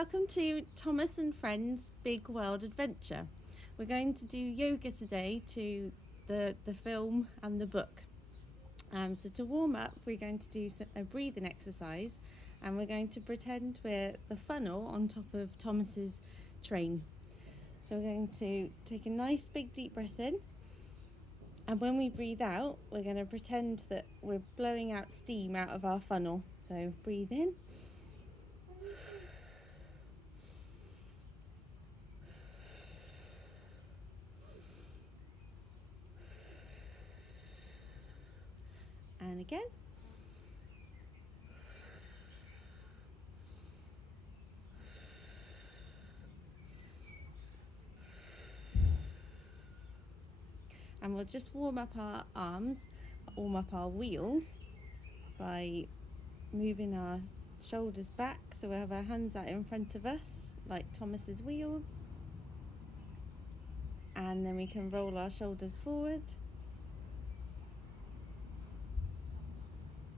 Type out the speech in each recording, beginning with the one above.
welcome to Thomas and Friends Big World Adventure. We're going to do yoga today to the film and the book. So to warm up, we're going to do a breathing exercise, and we're going to pretend we're the funnel on top of Thomas's train. So we're going to take a nice big deep breath in, and when we breathe out, we're going to pretend that we're blowing out steam out of our funnel. So breathe in. And again. And we'll just warm up our arms, warm up our wheels by moving our shoulders back, so we have our hands out in front of us like Thomas's wheels, and then we can roll our shoulders forward,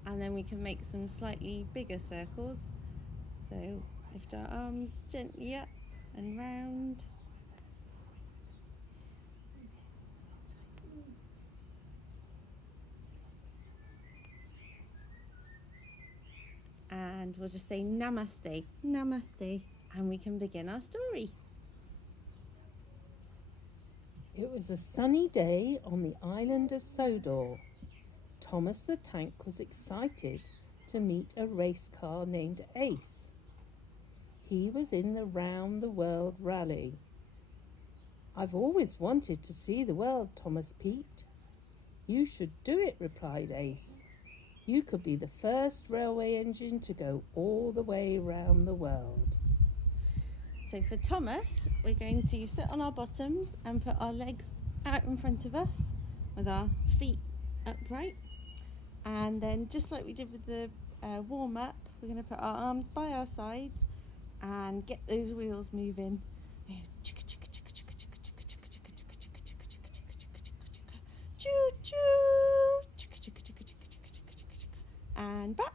and then we can make some slightly bigger circles. So lift our arms gently up and round, and we'll just say namaste, namaste, and we can begin our story. It was a sunny day on the island of Sodor. Thomas the Tank was excited to meet a race car named Ace. He was in the Round the World Rally. "I've always wanted to see the world," Thomas peeped. "You should do it," replied Ace. "You could be the first railway engine to go all the way round the world." So for Thomas, we're going to sit on our bottoms and put our legs out in front of us with our feet upright. And then just like we did with the warm-up, we're going to put our arms by our sides and get those wheels moving. And back.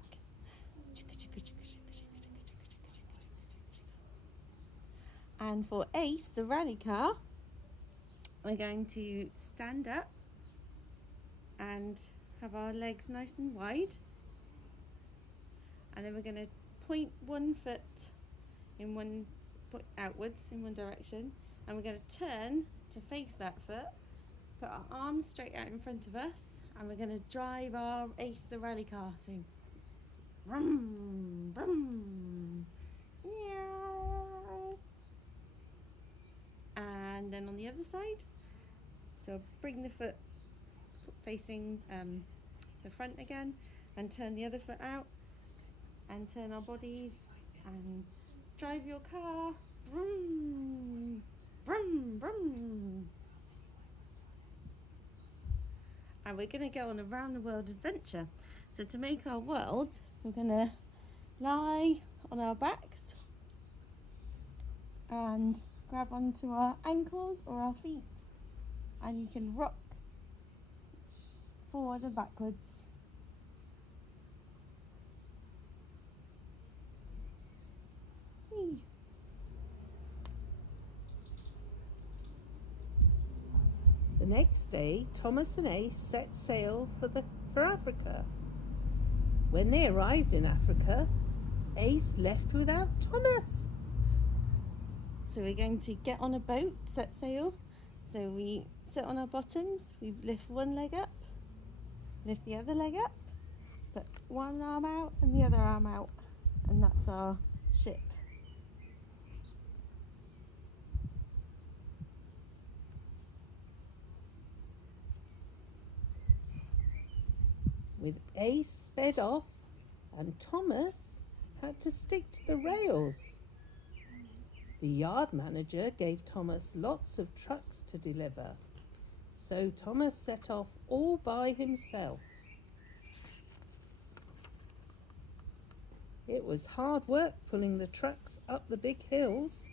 And for Ace, the rally car, we're going to stand up and have our legs nice and wide. And then we're going to point one foot outwards in one direction, and we're going to turn to face that foot, put our arms straight out in front of us, and we're going to drive our Ace the rally car. So, brum, brum, meow. And then on the other side, so bring the foot facing the front again, and turn the other foot out, and turn our bodies and drive your car. Vroom, vroom, vroom. And we're going to go on a round the world adventure. So to make our world, we're going to lie on our backs and grab onto our ankles or our feet, and you can rock forward and backwards. Whee. The next day, Thomas and Ace set sail for Africa. When they arrived in Africa, Ace left without Thomas. So we're going to get on a boat, set sail. So we sit on our bottoms, we lift one leg up, lift the other leg up, put one arm out and the other arm out, and that's our ship. With Ace sped off, and Thomas had to stick to the rails. The yard manager gave Thomas lots of trucks to deliver, so Thomas set off all by himself. It was hard work pulling the trucks up the big hills,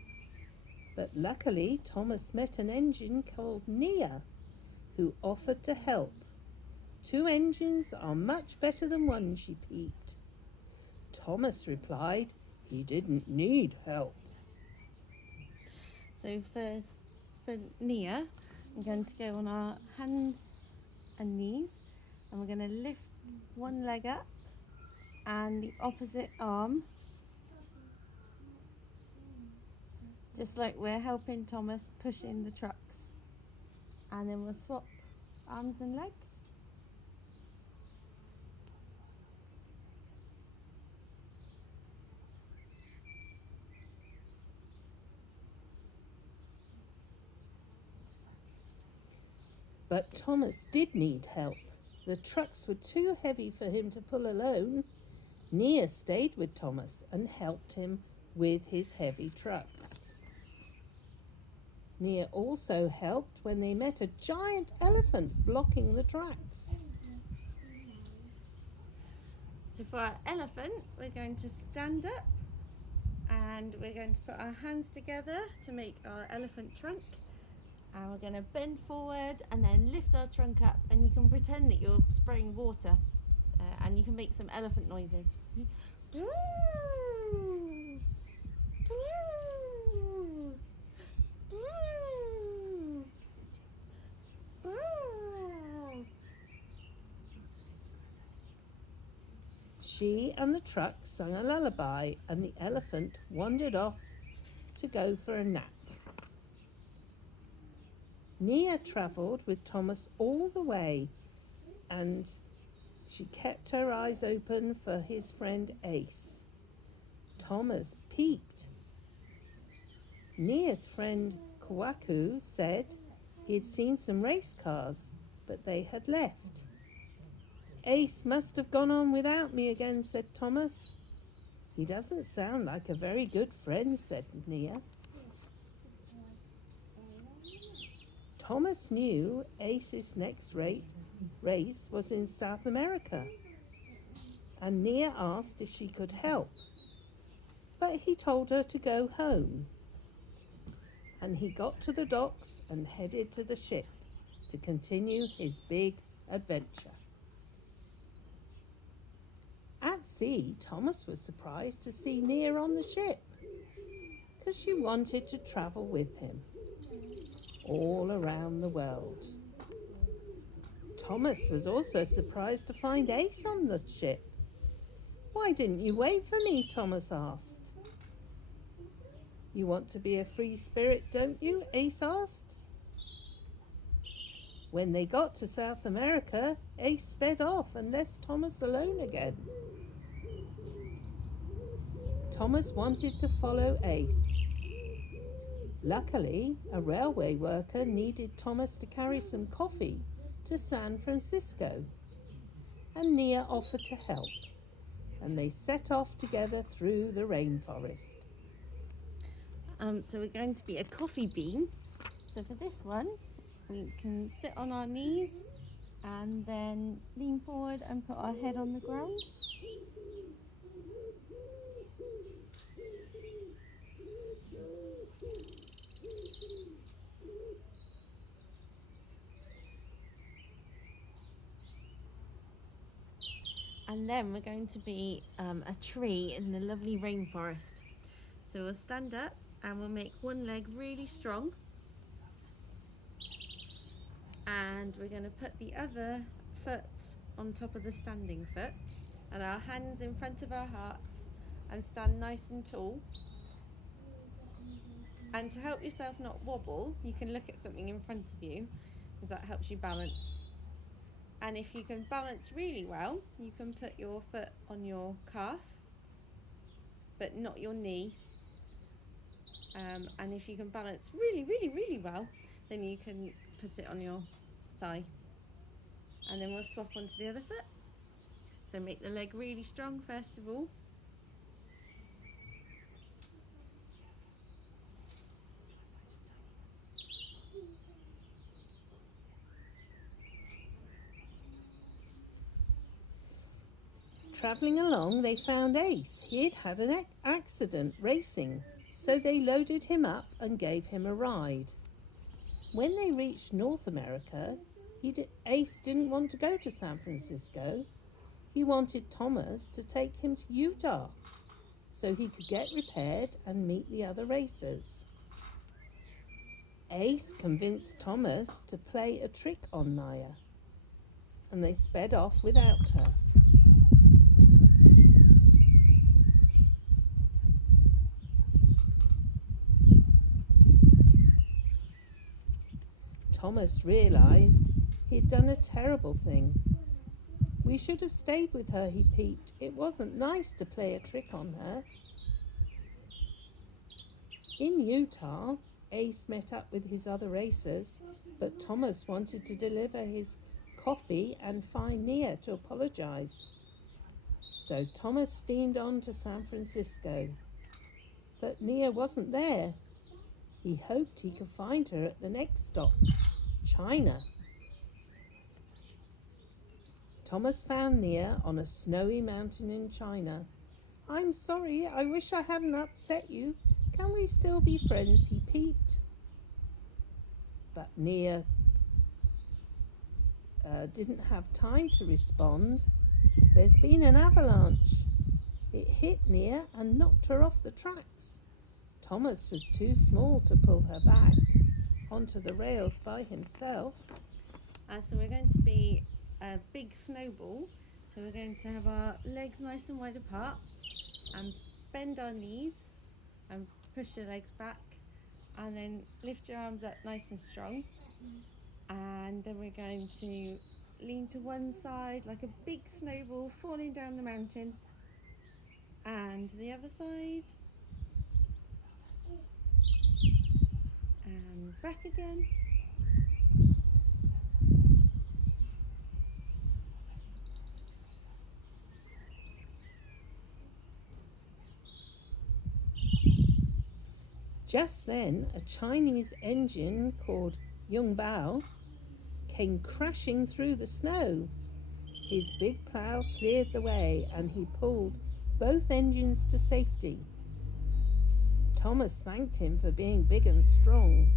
but luckily Thomas met an engine called Nia, who offered to help. "2 engines are much better than one," she peeped. Thomas replied he didn't need help. So for Nia, we're going to go on our hands and knees, and we're going to lift one leg up and the opposite arm, just like we're helping Thomas push in the trucks. And then we'll swap arms and legs. But Thomas did need help. The trucks were too heavy for him to pull alone. Nia stayed with Thomas and helped him with his heavy trucks. Nia also helped when they met a giant elephant blocking the tracks. So for our elephant, we're going to stand up and we're going to put our hands together to make our elephant trunk. And we're going to bend forward and then lift our trunk up, and you can pretend that you're spraying water, and you can make some elephant noises. She and the truck sung a lullaby, and the elephant wandered off to go for a nap. Nia travelled with Thomas all the way, and she kept her eyes open for his friend Ace. Thomas peeped. Nia's friend Kwaku said he had seen some race cars, but they had left. Ace must have gone on without me again, said Thomas. He doesn't sound like a very good friend, said Nia. Thomas knew Ace's next race was in South America, and Nia asked if she could help, but he told her to go home. And he got to the docks and headed to the ship to continue his big adventure. At sea, Thomas was surprised to see Nia on the ship, because she wanted to travel with him all around the world. Thomas was also surprised to find Ace on the ship. Why didn't you wait for me? Thomas asked. You want to be a free spirit, don't you? Ace asked. When they got to South America, Ace sped off and left Thomas alone again. Thomas wanted to follow Ace. Luckily, a railway worker needed Thomas to carry some coffee to San Francisco, and Nia offered to help, and they set off together through the rainforest. So we're going to be a coffee bean. So for this one, we can sit on our knees and then lean forward and put our head on the ground. And then we're going to be a tree in the lovely rainforest. So we'll stand up and we'll make one leg really strong. And we're going to put the other foot on top of the standing foot and our hands in front of our hearts and stand nice and tall. And to help yourself not wobble, you can look at something in front of you, because that helps you balance. And if you can balance really well, you can put your foot on your calf, but not your knee. And if you can balance really, really, really well, then you can put it on your thigh. And then we'll swap onto the other foot. So make the leg really strong first of all. Travelling along, they found Ace. He had had an accident racing, so they loaded him up and gave him a ride. When they reached North America, Ace didn't want to go to San Francisco. He wanted Thomas to take him to Utah so he could get repaired and meet the other racers. Ace convinced Thomas to play a trick on Nia, and they sped off without her. Thomas realised he had done a terrible thing. We should have stayed with her, he peeped. It wasn't nice to play a trick on her. In Utah, Ace met up with his other racers, but Thomas wanted to deliver his coffee and find Nia to apologise. So Thomas steamed on to San Francisco. But Nia wasn't there. He hoped he could find her at the next stop, China. Thomas found Nia on a snowy mountain in China. "I'm sorry, I wish I hadn't upset you. Can we still be friends?" he peeped. But Nia didn't have time to respond. "There's been an avalanche." It hit Nia and knocked her off the tracks. Thomas was too small to pull her back onto the rails by himself. So we're going to be a big snowball. So we're going to have our legs nice and wide apart and bend our knees and push your legs back, and then lift your arms up nice and strong. And then we're going to lean to one side like a big snowball falling down the mountain, and the other side, and back again. Just then, a Chinese engine called Yung Bao came crashing through the snow. His big plough cleared the way and he pulled both engines to safety. Thomas thanked him for being big and strong.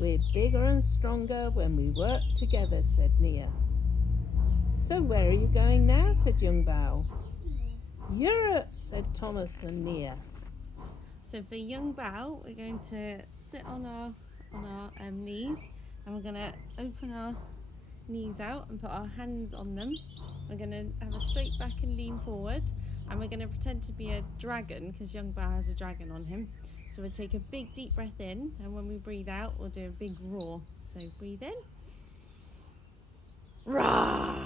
"We're bigger and stronger when we work together," said Nia. "So where are you going now?" said Yung Bao. "Europe," said Thomas and Nia. So for Yung Bao, we're going to sit on our knees, and we're going to open our knees out and put our hands on them. We're going to have a straight back and lean forward, and we're going to pretend to be a dragon because Yung Bao has a dragon on him. So we'll take a big deep breath in, and when we breathe out, we'll do a big roar. So breathe in. Roar!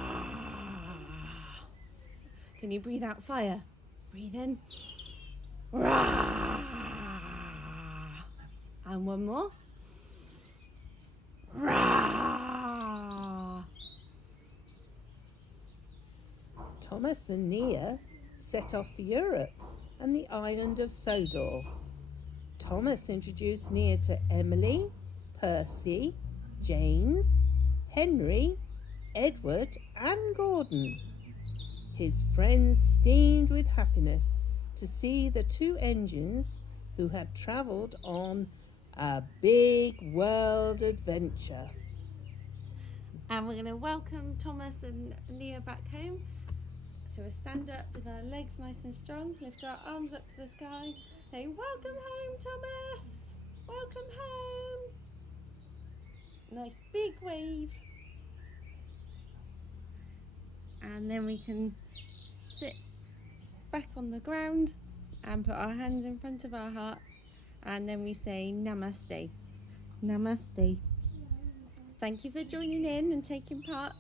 Can you breathe out fire? Breathe in. Roar! And one more. Roar! Thomas and Nia set off for Europe and the island of Sodor. Thomas introduced Nia to Emily, Percy, James, Henry, Edward, and Gordon. His friends steamed with happiness to see the two engines who had travelled on a big world adventure. And we're going to welcome Thomas and Nia back home. So we'll stand up with our legs nice and strong, lift our arms up to the sky, say, "Welcome home, Thomas! Welcome home!" Nice big wave. And then we can sit back on the ground and put our hands in front of our hearts, and then we say namaste. Namaste. Thank you for joining in and taking part.